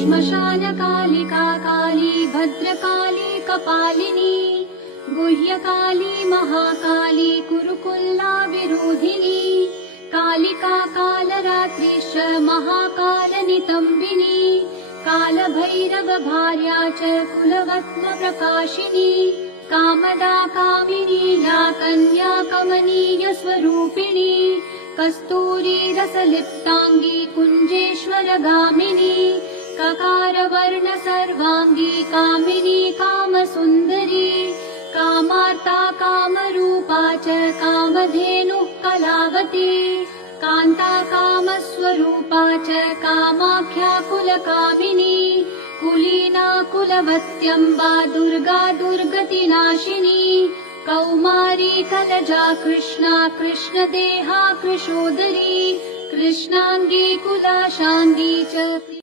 श्मशानकालिका काली भद्रकाली कपालिनी गुह्यकाली महाकाली कुरुकुल्ला विरोधिनी कालिका कालरात्रिश्च महाकालनितम्बिनी कालभैरव भार्या च कुलवत्न प्रकाशिनी कामदा कामिनी या कन्या कमनीय स्वरूपिणी कस्तूरी रसलिप्तांगी कुंजेश्वर गामिनी ककार वर्ण सर्वांगी कामिनी कामसुंदरी कामार्ता कामरूपा च कामधेनुः कलावती कान्ता कामस्वरूपा च कामाख्या कुलकामिनी कुलीना कुलवत्यम्बा दुर्गा दुर्गतिनाशिनी कौमारी कलजा कृष्णा कृष्णदेहा कृशोदरी कृष्णांगी कुलाशांगी च